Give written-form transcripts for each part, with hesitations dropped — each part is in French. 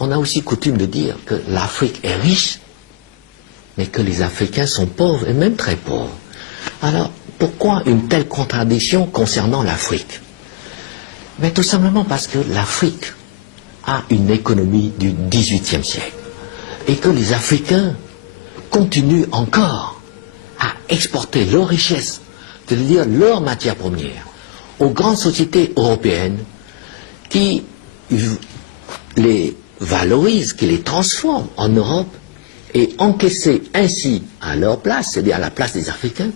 on a aussi coutume de dire que l'Afrique est riche, mais que les Africains sont pauvres, et même très pauvres. Alors, pourquoi une telle contradiction concernant l'Afrique? Mais tout simplement parce que l'Afrique a une économie du XVIIIe siècle, et que les Africains continuent encore à exporter leurs richesses, c'est-à-dire leurs matières premières, aux grandes sociétés européennes qui les valorisent, qui les transforment en Europe et encaisser ainsi à leur place, c'est-à-dire à la place des Africains,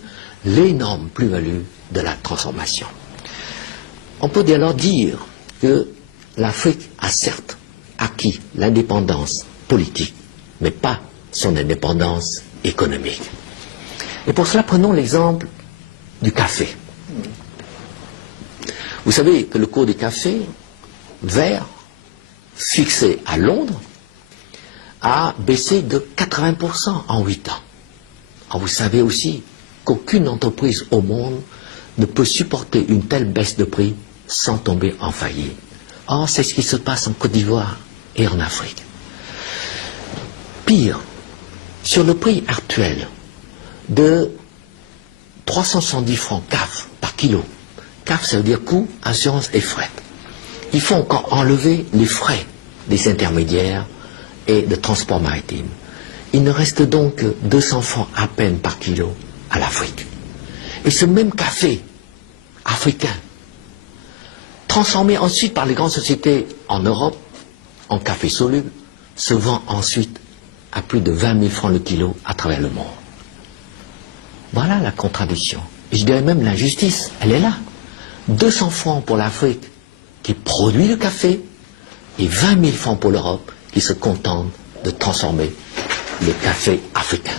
l'énorme plus-value de la transformation. On peut alors dire que l'Afrique a certes acquis l'indépendance politique, mais pas son indépendance économique. Et pour cela, prenons l'exemple du café. Vous savez que le cours du café vert, fixé à Londres, a baissé de 80% en 8 ans. Alors vous savez aussi qu'aucune entreprise au monde ne peut supporter une telle baisse de prix sans tomber en faillite. Or, c'est ce qui se passe en Côte d'Ivoire et en Afrique. Pire, sur le prix actuel de 370 francs CAF par kilo, CAF ça veut dire coût, assurance et frais, il faut encore enlever les frais des intermédiaires et de transport maritime. Il ne reste donc que 200 francs à peine par kilo à l'Afrique. Et ce même café africain, transformé ensuite par les grandes sociétés en Europe, en café soluble, se vend ensuite à plus de 20 000 francs le kilo à travers le monde. Voilà la contradiction. Et je dirais même l'injustice, elle est là. 200 francs pour l'Afrique qui produit le café et 20 000 francs pour l'Europe qui se contente de transformer le café africain.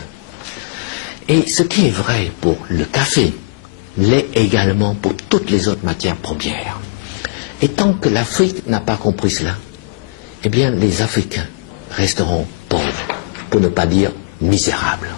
Et ce qui est vrai pour le café l'est également pour toutes les autres matières premières. Et tant que l'Afrique n'a pas compris cela, eh bien les Africains resteront pauvres, pour ne pas dire misérables.